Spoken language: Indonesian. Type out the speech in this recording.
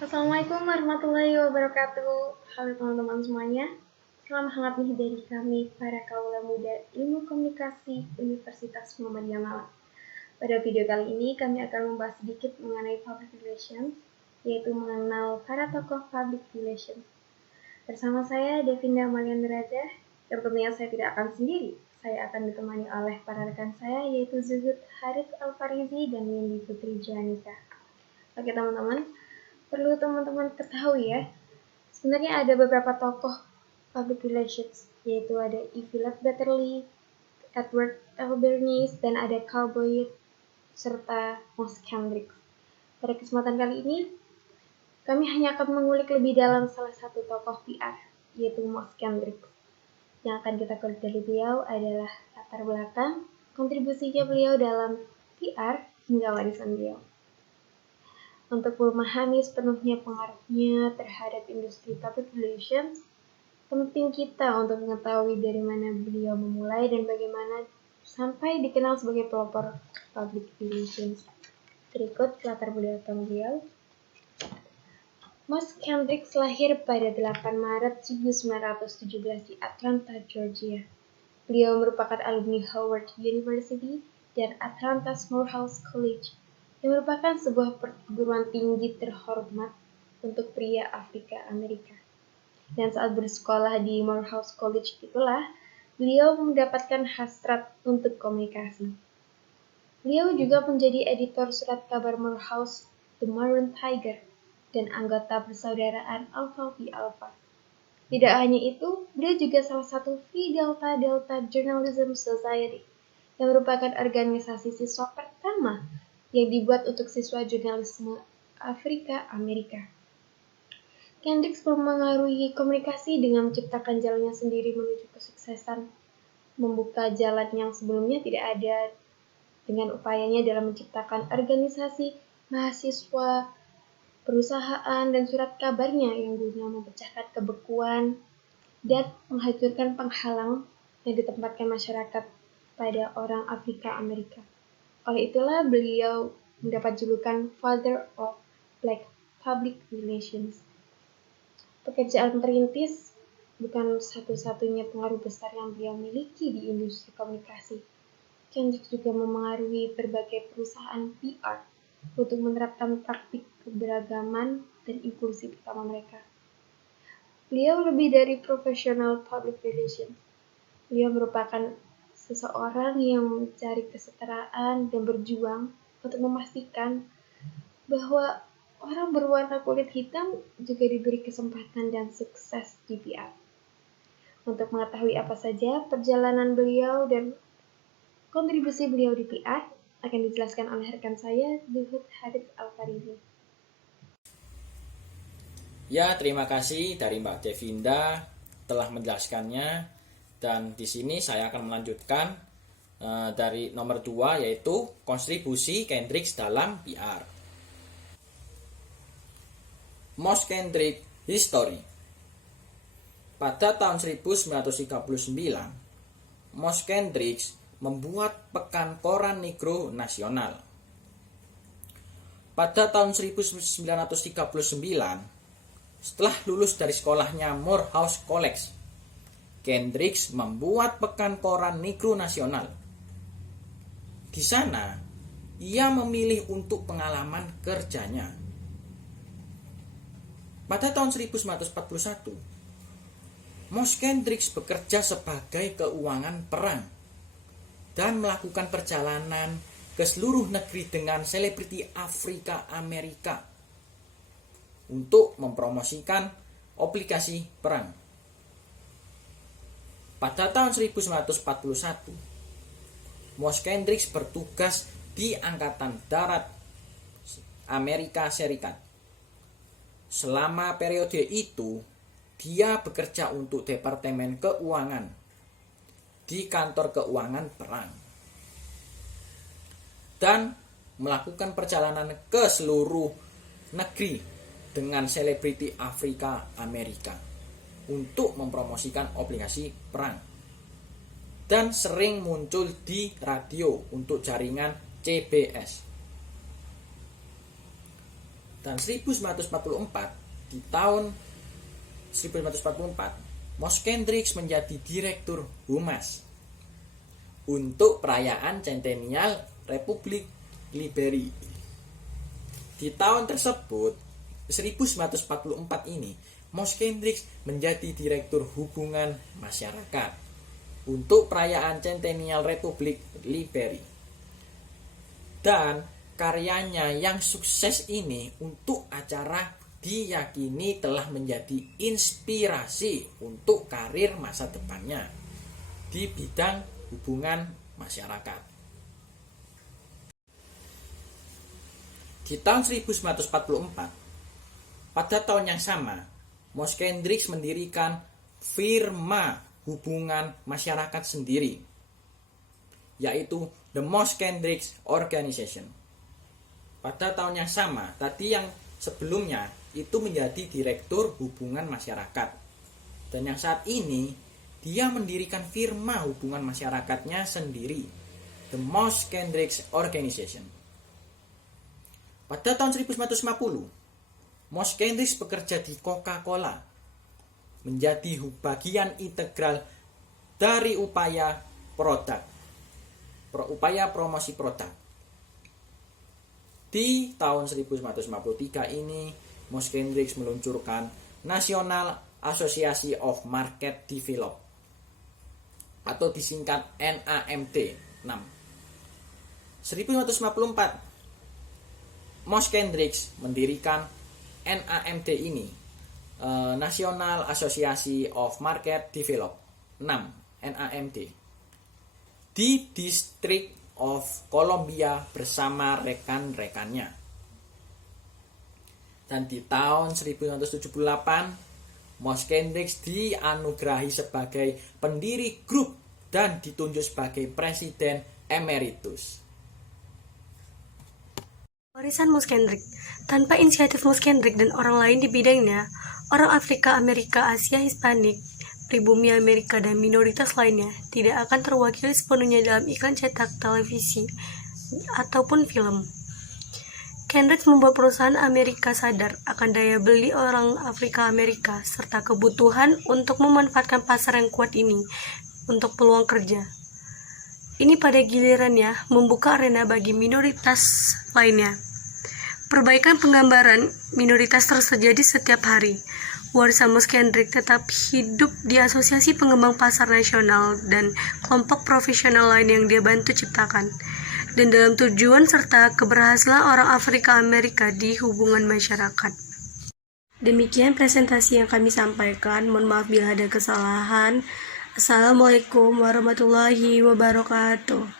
Assalamualaikum warahmatullahi wabarakatuh. Halo teman-teman semuanya. Salam hangat nih dari kami para kaula muda Ilmu Komunikasi Universitas Muhammadiyah Malang. Pada video kali ini kami akan membahas sedikit mengenai public relations, yaitu mengenal para tokoh public relations. Bersama saya Devinda Maliandraja, dan tentunya saya tidak akan sendiri. Saya akan ditemani oleh para rekan saya, yaitu Zuhud Harith Alfarizi dan Windy Putri Janika. Oke teman-teman, perlu teman-teman ketahui ya, sebenarnya ada beberapa tokoh public relations, yaitu ada E. Philip Batterley, Edward L. Bernays, dan ada Carl Boyd, serta Moss Kendricks. Pada kesempatan kali ini, kami hanya akan mengulik lebih dalam salah satu tokoh PR, yaitu Moss Kendricks. Yang akan kita kulik dari beliau adalah latar belakang, kontribusinya beliau dalam PR, hingga warisan beliau. Untuk memahami sepenuhnya pengaruhnya terhadap industri public relations, penting kita untuk mengetahui dari mana beliau memulai dan bagaimana sampai dikenal sebagai pelopor public relations. Berikut latar belakang beliau. Moss Kendricks lahir pada 8 Maret 1917 di Atlanta, Georgia. Beliau merupakan alumni Howard University dan Atlanta Morehouse College, yang merupakan sebuah perguruan tinggi terhormat untuk pria Afrika Amerika. Dan saat bersekolah di Morehouse College itulah, beliau mendapatkan hasrat untuk komunikasi. Beliau juga menjadi editor surat kabar Morehouse, The Maroon Tiger, dan anggota persaudaraan Alpha Phi Alpha. Tidak hanya itu, beliau juga salah satu Phi Delta Delta Journalism Society, yang merupakan organisasi siswa pertama yang dibuat untuk siswa jurnalisme Afrika Amerika. Kendricks memengaruhi komunikasi dengan menciptakan jalannya sendiri menuju kesuksesan, membuka jalan yang sebelumnya tidak ada dengan upayanya dalam menciptakan organisasi mahasiswa, perusahaan, dan surat kabarnya yang guna memecahkan kebekuan dan menghancurkan penghalang yang ditempatkan masyarakat pada orang Afrika Amerika. Oleh itulah beliau mendapat julukan Father of Black Public Relations. Pekerjaan perintis bukan satu-satunya pengaruh besar yang beliau miliki di industri komunikasi. Kendricks juga memengaruhi berbagai perusahaan PR untuk menerapkan praktik keberagaman dan inklusi pertama mereka. Beliau lebih dari profesional public relations. Beliau merupakan seseorang yang mencari kesetaraan dan berjuang untuk memastikan bahwa orang berwarna kulit hitam juga diberi kesempatan dan sukses di PR. Untuk mengetahui apa saja perjalanan beliau dan kontribusi beliau di PR, akan dijelaskan oleh rekan saya, Zuhud Harith Alfarizi. Ya, terima kasih dari Mbak Devinda telah menjelaskannya. Dan di sini saya akan melanjutkan dari nomor 2, yaitu kontribusi Kendricks dalam PR. Moss Kendricks History. Pada tahun 1939, Moss Kendricks membuat Pekan Koran Negro Nasional. Pada tahun 1939, setelah lulus dari sekolahnya Morehouse College, Kendricks membuat Pekan Koran Negro Nasional. Di sana, ia memilih untuk pengalaman kerjanya. Pada tahun 1941, Moss Kendricks bekerja sebagai keuangan perang dan melakukan perjalanan ke seluruh negeri dengan selebriti Afrika Amerika untuk mempromosikan obligasi perang. Pada tahun 1941, Moss Kendricks bertugas di Angkatan Darat Amerika Serikat. Selama periode itu, dia bekerja untuk Departemen Keuangan di kantor keuangan perang dan melakukan perjalanan ke seluruh negeri dengan selebriti Afrika Amerika untuk mempromosikan obligasi perang, dan sering muncul di radio untuk jaringan CBS. Dan 1944, di tahun 1944, Moss Kendricks menjadi Direktur Humas untuk perayaan Centennial Republik Liberia. Di tahun tersebut, 1944 ini, Moss Kendricks menjadi Direktur Hubungan Masyarakat untuk perayaan Centennial Republik Liberia. Dan karyanya yang sukses ini untuk acara diyakini telah menjadi inspirasi untuk karir masa depannya di bidang hubungan masyarakat. Di tahun 1944, pada tahun yang sama, Moss Kendricks mendirikan firma hubungan masyarakat sendiri, yaitu The Moss Kendricks Organization. Pada tahun yang sama, tadi yang sebelumnya itu menjadi Direktur Hubungan Masyarakat. Dan yang saat ini, dia mendirikan firma hubungan masyarakatnya sendiri, The Moss Kendricks Organization. Pada tahun 1950, Moss Kendricks bekerja di Coca-Cola, menjadi bagian integral dari upaya promosi produk. Di tahun 1953 ini, Moss Kendricks meluncurkan National Association of Market Development atau disingkat NAMD 6. 1954, Moss Kendricks mendirikan NAMD ini, National Association of Market Development 6, NAMD, di District of Columbia bersama rekan-rekannya. Dan di tahun 1978, Moss Kendricks dianugerahi sebagai pendiri grup dan ditunjuk sebagai Presiden Emeritus. Warisan Moss Kendricks. Tanpa inisiatif Moss Kendricks dan orang lain di bidangnya, orang Afrika, Amerika, Asia, Hispanik, pribumi Amerika, dan minoritas lainnya tidak akan terwakili sepenuhnya dalam iklan cetak, televisi, ataupun film. Kendricks membuat perusahaan Amerika sadar akan daya beli orang Afrika Amerika serta kebutuhan untuk memanfaatkan pasar yang kuat ini untuk peluang kerja. Ini pada gilirannya membuka arena bagi minoritas lainnya. Perbaikan penggambaran minoritas terus terjadi setiap hari. Warisan Moss Kendricks tetap hidup di Asosiasi Pengembang Pasar Nasional dan kelompok profesional lain yang dia bantu ciptakan, dan dalam tujuan serta keberhasilan orang Afrika Amerika di hubungan masyarakat. Demikian presentasi yang kami sampaikan. Mohon maaf bila ada kesalahan. Assalamualaikum warahmatullahi wabarakatuh.